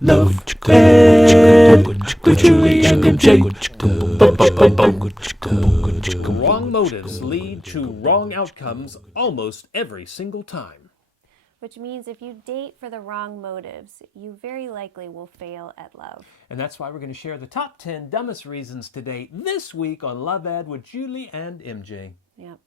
Love and with Julie and MJ. Wrong motives lead to wrong outcomes almost every single time. Which means if you date for the wrong motives, you very likely will fail at love. And that's why we're going to share the top 10 dumbest reasons to date this week on Love Ed with Julie and MJ. Yep.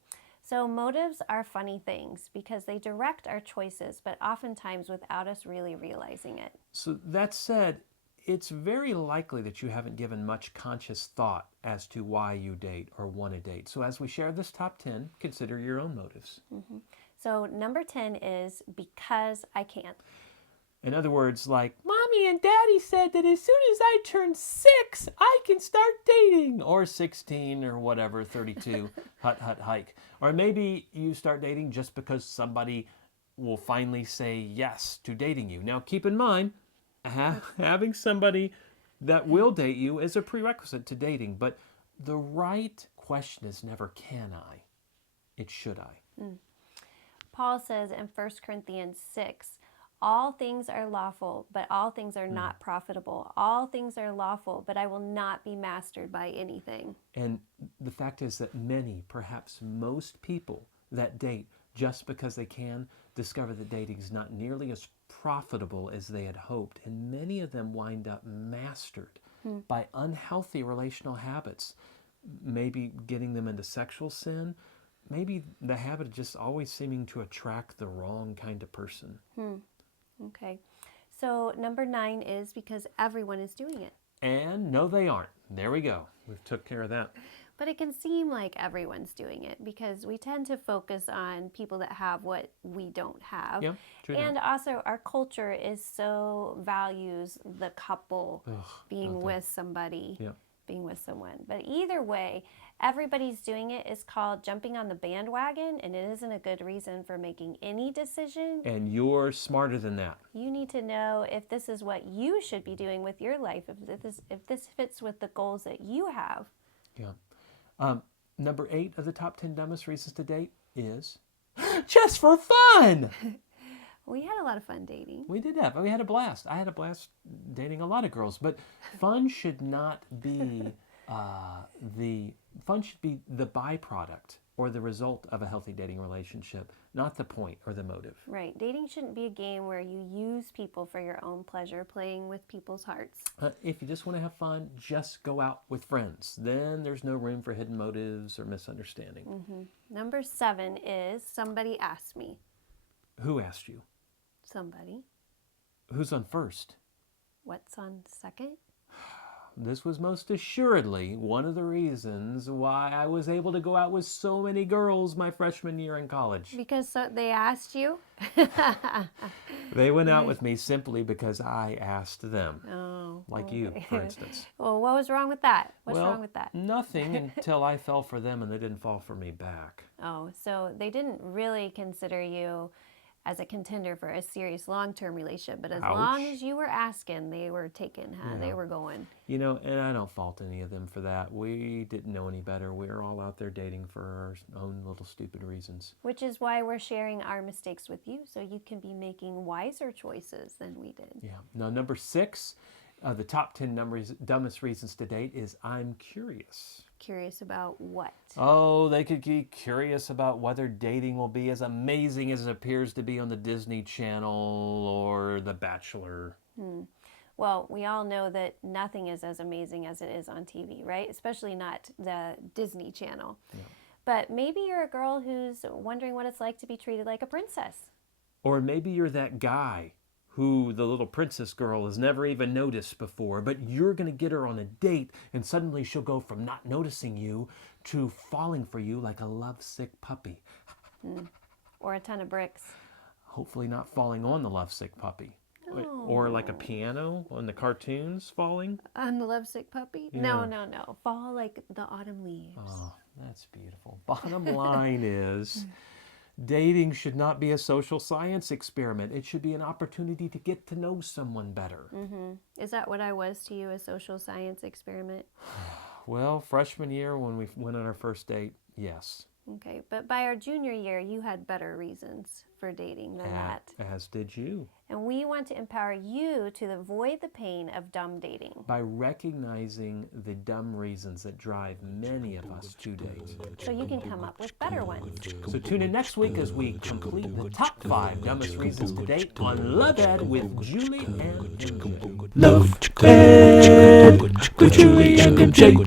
So motives are funny things because they direct our choices, but oftentimes without us really realizing it. So that said, it's very likely that you haven't given much conscious thought as to why you date or want to date. So as we share this top 10, consider your own motives. Mm-hmm. So number 10 is because I can. In other words, like, Mommy and Daddy said that as soon as I turn 6, I can start dating. Or 16 or whatever, 32, hut, hike. Or maybe you start dating just because somebody will finally say yes to dating you. Now, keep in mind, having somebody that will date you is a prerequisite to dating. But the right question is never can I, it's should I. Paul says in 1 Corinthians 6, all things are lawful, but all things are not profitable. All things are lawful, but I will not be mastered by anything. And the fact is that many, perhaps most people that date just because they can discover that dating is not nearly as profitable as they had hoped. And many of them wind up mastered by unhealthy relational habits, maybe getting them into sexual sin, maybe the habit of just always seeming to attract the wrong kind of person. Okay. So number 9 is because everyone is doing it. And no, they aren't. There we go. We've took care of that. But it can seem like everyone's doing it because we tend to focus on people that have what we don't have. Yeah, true. And also our culture is so values the couple being with somebody, being with someone. But either way, everybody's doing it is called jumping on the bandwagon, and it isn't a good reason for making any decision. And you're smarter than that. You need to know if this is what you should be doing with your life, if this fits with the goals that you have. Yeah. Number 8 of the top 10 dumbest reasons to date is just for fun. We had a lot of fun dating. We did have. We had a blast. I had a blast dating a lot of girls, but fun should not be fun should be the byproduct or the result of a healthy dating relationship, not the point or the motive. Right. Dating shouldn't be a game where you use people for your own pleasure, playing with people's hearts. If you just want to have fun, just go out with friends. Then there's no room for hidden motives or misunderstanding. Number 7 is somebody asked me. Who asked you? Somebody. Who's on first? What's on second? This was most assuredly one of the reasons why I was able to go out with so many girls my freshman year in college. Because they asked you? They went out with me simply because I asked them. Oh. Like you, for instance. Well, what was wrong with that? What's wrong with that? Nothing until I fell for them and they didn't fall for me back. Oh, so they didn't really consider you as a contender for a serious long-term relationship, but as long as you were asking, they were taken, huh? They were going. You know, and I don't fault any of them for that. We didn't know any better. We were all out there dating for our own little stupid reasons. Which is why we're sharing our mistakes with you, so you can be making wiser choices than we did. Yeah. Now, number 6, the top 10 dumbest reasons to date is I'm curious. Curious about what? Oh, they could be curious about whether dating will be as amazing as it appears to be on the Disney Channel or The Bachelor. Well, we all know that nothing is as amazing as it is on TV, right? Especially not the Disney Channel. Yeah. But maybe you're a girl who's wondering what it's like to be treated like a princess. Or maybe you're that guy who the little princess girl has never even noticed before, but you're going to get her on a date and suddenly she'll go from not noticing you to falling for you like a lovesick puppy. Or a ton of bricks. Hopefully not falling on the lovesick puppy. No. Or like a piano on the cartoons falling. On the lovesick puppy? Yeah. No. Fall like the autumn leaves. Oh, that's beautiful. Bottom line is, dating should not be a social science experiment. It should be an opportunity to get to know someone better. Is that what I was to you, a social science experiment? Well, freshman year when we went on our first date, yes. Okay, but by our junior year, you had better reasons for dating than that. As did you. And we want to empower you to avoid the pain of dumb dating. By recognizing the dumb reasons that drive many of us to date. So you can come up with better ones. So tune in next week as we complete the top 5 dumbest reasons to date on Love Ed with Julie and MJ. Love Ed with Julie and MJ.